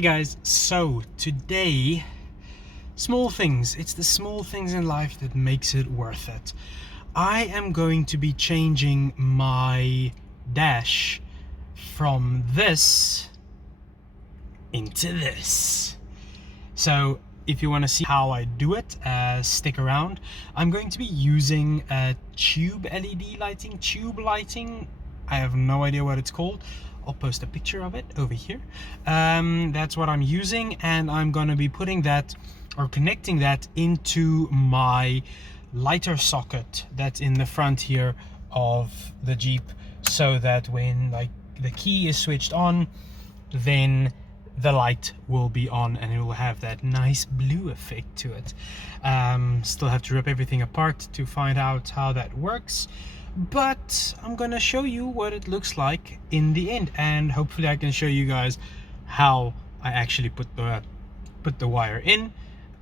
Hey guys, so today, small things. It's the small things in life that makes it worth it. I am going to be changing my dash from this into this. So if you want to see how I do it, stick around. I'm going to be using a tube LED lighting, tube lighting. I have no idea what it's called. I'll post a picture of it over here. That's what I'm using, and I'm gonna be putting that or connecting that into my lighter socket that's in the front here of the Jeep, so that when like the key is switched on, then the light will be on and it will have that nice blue effect to it. Still have to rip everything apart to find out how that works, but I'm gonna show you what it looks like in the end, and hopefully I can show you guys how I actually put the wire in.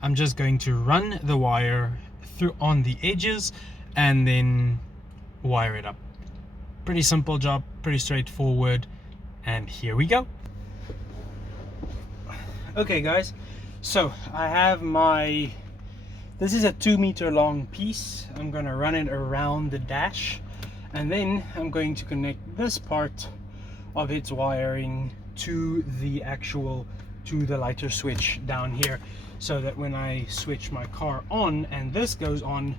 I'm just going to run the wire through on the edges and then wire it up. Pretty simple job, pretty straightforward, and here we go. Okay guys, so I have this is a 2-meter long piece. I'm gonna run it around the dash, and then I'm going to connect this part of its wiring to the lighter switch down here, so that when I switch my car on and this goes on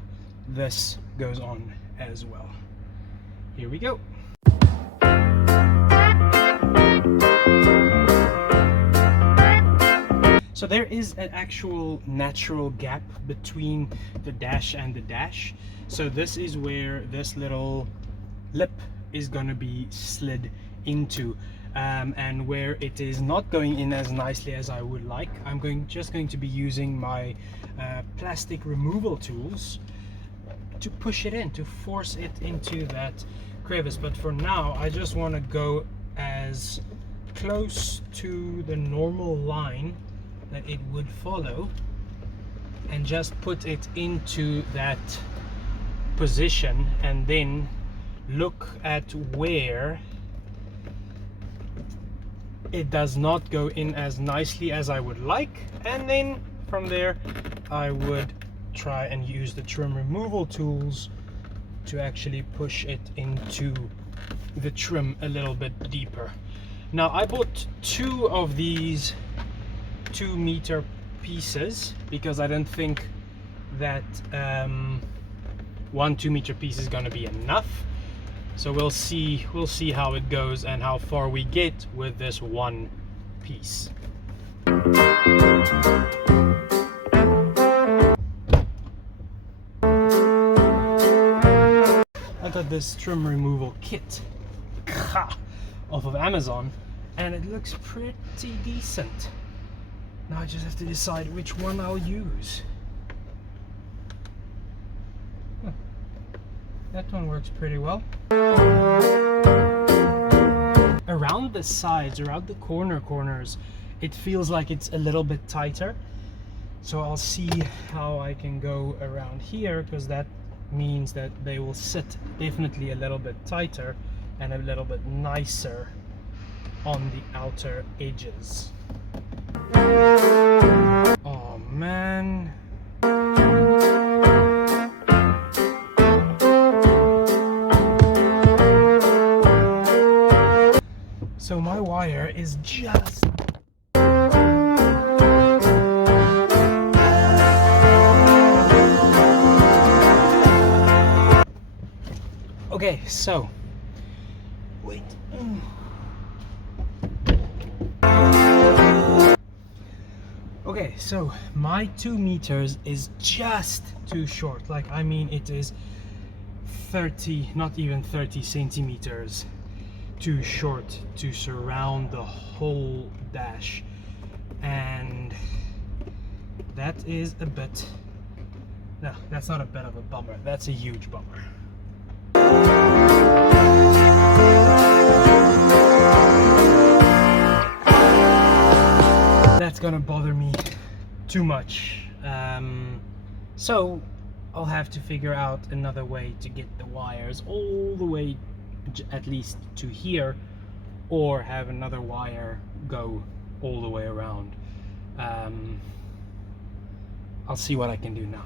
as well. Here we go. So there is an actual natural gap between the dash and the dash. So this is where this little lip is going to be slid into, and where it is not going in as nicely as I would like, I'm just going to be using my plastic removal tools to push it in, to force it into that crevice. But for now, I just want to go as close to the normal line that it would follow and just put it into that position, and then look at where it does not go in as nicely as I would like, and then from there I would try and use the trim removal tools to actually push it into the trim a little bit deeper. Now I bought 2 of these 2-meter pieces because I don't think that one 2-meter piece is going to be enough. So we'll see how it goes and how far we get with this one piece. I got this trim removal kit off of Amazon, and it looks pretty decent. Now I just have to decide which one I'll use. That one works pretty well. Around the sides, around the corners, it feels like it's a little bit tighter. So I'll see how I can go around here, because that means that they will sit definitely a little bit tighter and a little bit nicer on the outer edges. Oh man. So my wire is just okay, so wait. Okay, so my 2 meters is just too short. Like, I mean, it is 30, not even 30 centimeters too short to surround the whole dash. And that is a bit, no, that's not a bit of a bummer. That's a huge bummer. That's gonna bother me too much, so I'll have to figure out another way to get the wires all the way at least to here, or have another wire go all the way around. I'll see what I can do now.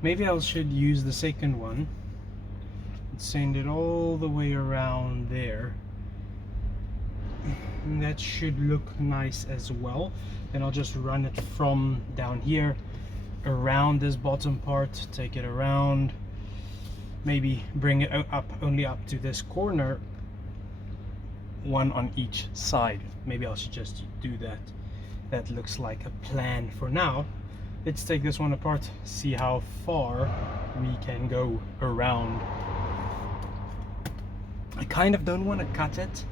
Maybe I should use the second one and send it all the way around there. And that should look nice as well. Then I'll just run it from down here around this bottom part, take it around, maybe bring it up only up to this corner, one on each side. Maybe I should just do that. That looks like a plan for now. Let's take this one apart, see how far we can go around. I kind of don't want to cut it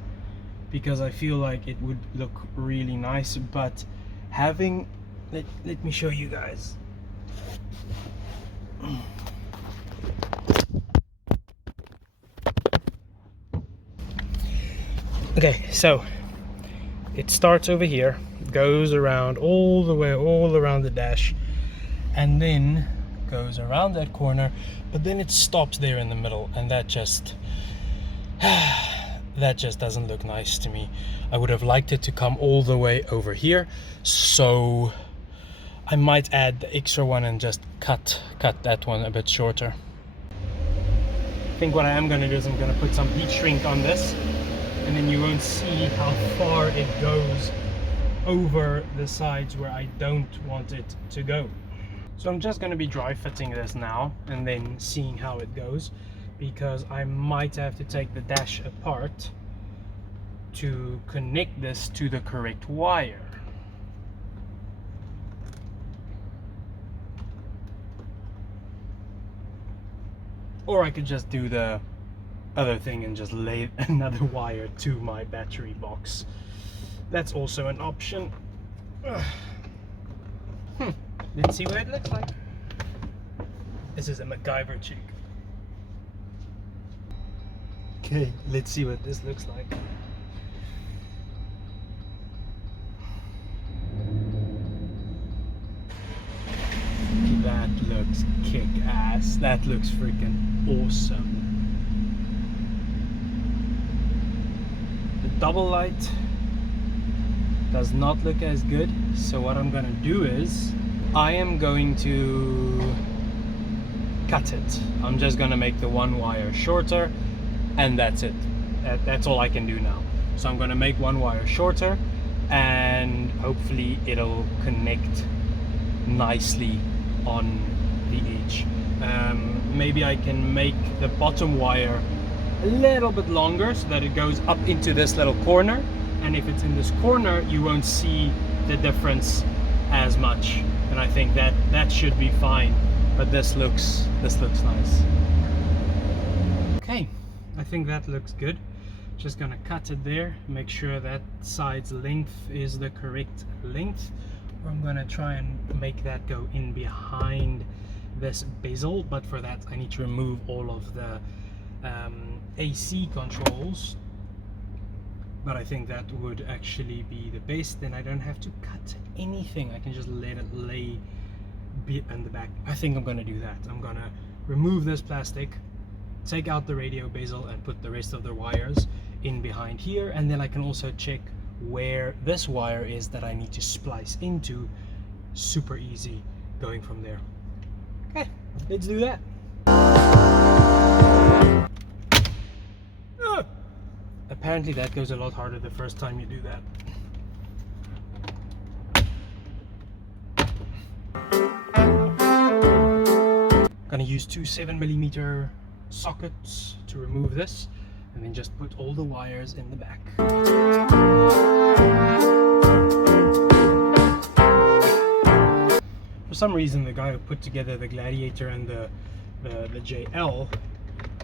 because I feel like it would look really nice, but having, let me show you guys. Okay, so it starts over here, goes around all the way, all around the dash, and then goes around that corner, but then it stops there in the middle, and that just doesn't look nice to me. I would have liked it to come all the way over here, so I might add the extra one and just cut that one a bit shorter. I think what I am going to do is I'm going to put some heat shrink on this, and then you won't see how far it goes over the sides where I don't want it to go. So I'm just going to be dry fitting this now and then seeing how it goes, because I might have to take the dash apart to connect this to the correct wire. Or I could just do the other thing and just lay another wire to my battery box. That's also an option. Let's see what it looks like. This is a MacGyver chick. Okay, let's see what this looks like. That looks kick-ass. That looks freaking awesome. The double light does not look as good, so what I'm gonna do is I am going to cut it. I'm just gonna make the one wire shorter, and that's it. That's all I can do now. So I'm gonna make one wire shorter, and hopefully it'll connect nicely on the edge. Maybe I can make the bottom wire a little bit longer so that it goes up into this little corner, and if it's in this corner you won't see the difference as much, and I think that should be fine. But this looks nice. Okay, I think that looks good. Just gonna cut it there, make sure that side's length is the correct length. I'm gonna try and make that go in behind this bezel, but for that I need to remove all of the AC controls. But I think that would actually be the best. Then I don't have to cut anything. I can just let it lay bit in the back. I think I'm gonna do that. I'm gonna remove this plastic, take out the radio bezel, and put the rest of the wires in behind here, and then I can also check where this wire is that I need to splice into. Super easy going from there. Okay, let's do that. Apparently that goes a lot harder the first time you do that. Gonna use two 7mm sockets to remove this, and then just put all the wires in the back. For some reason the guy who put together the Gladiator and the JL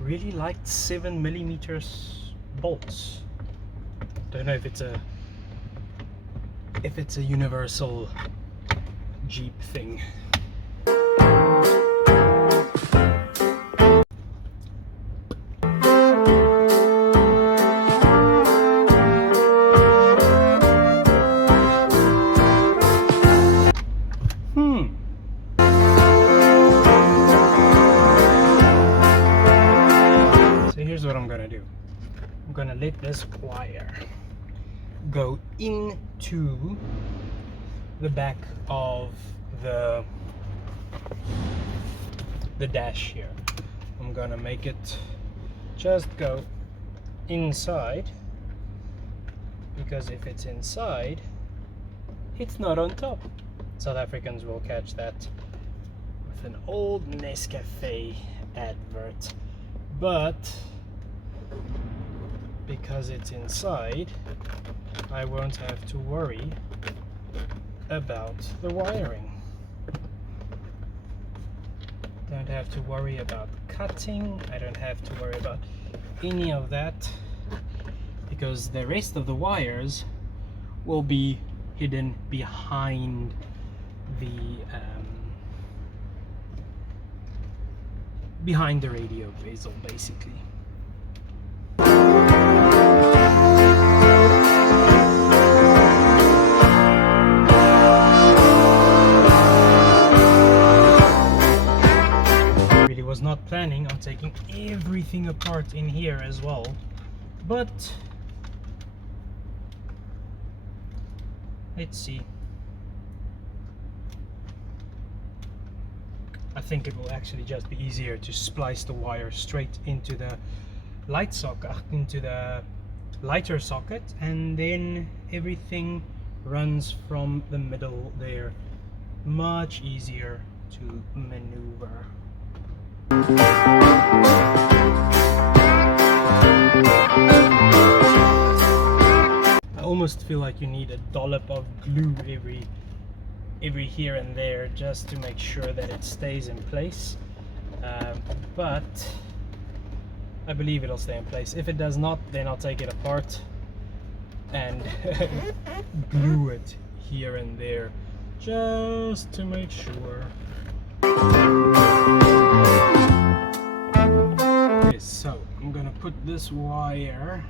really liked 7mm bolts. Don't know if it's a universal Jeep thing. So here's what I'm gonna do. I'm gonna let this wire go into the back of the dash here. I'm gonna make it just go inside, because if it's inside, it's not on top. South Africans will catch that with an old Nescafe advert, but because it's inside, I won't have to worry about the wiring. Don't have to worry about cutting. I don't have to worry about any of that, because the rest of the wires will be hidden behind the radio bezel, basically. Was not planning on taking everything apart in here as well, but let's see. I think it will actually just be easier to splice the wire straight into the light socket, into the lighter socket, and then everything runs from the middle there. Much easier to maneuver. I almost feel like you need a dollop of glue every here and there, just to make sure that it stays in place, but I believe it'll stay in place. If it does not, then I'll take it apart and glue it here and there, just to make sure. Okay, so I'm gonna put this wire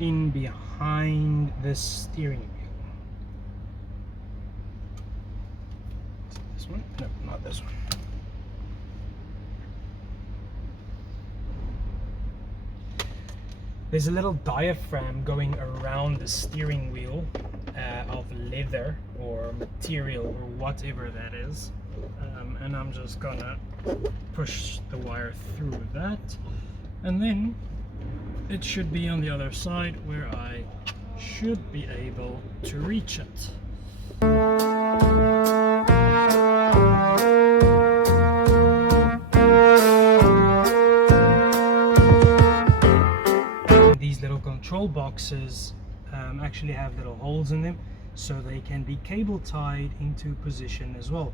in behind the steering wheel. Is it this one? No, not this one. There's a little diaphragm going around the steering wheel of leather or material or whatever that is, and I'm just gonna push the wire through that, and then it should be on the other side where I should be able to reach it. These little control boxes actually have little holes in them, so they can be cable tied into position as well.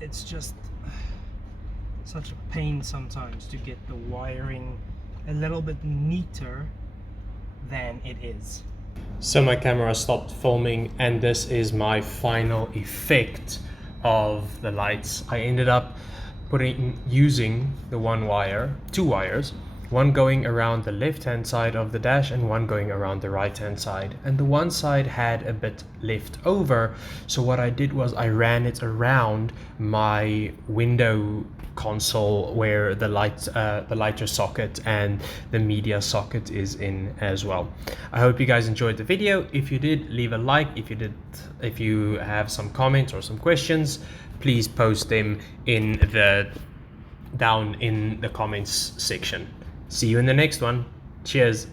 It's just such a pain sometimes to get the wiring a little bit neater than it is. So my camera stopped filming, and this is my final effect of the lights. I ended up using the two wires, one going around the left hand side of the dash and one going around the right hand side, and the one side had a bit left over, so what I did was I ran it around my window console where the lighter socket and the media socket is in as well. I hope you guys enjoyed the video. If you did, leave a like. If you have some comments or some questions, please post them down in the comments section. See you in the next one. Cheers.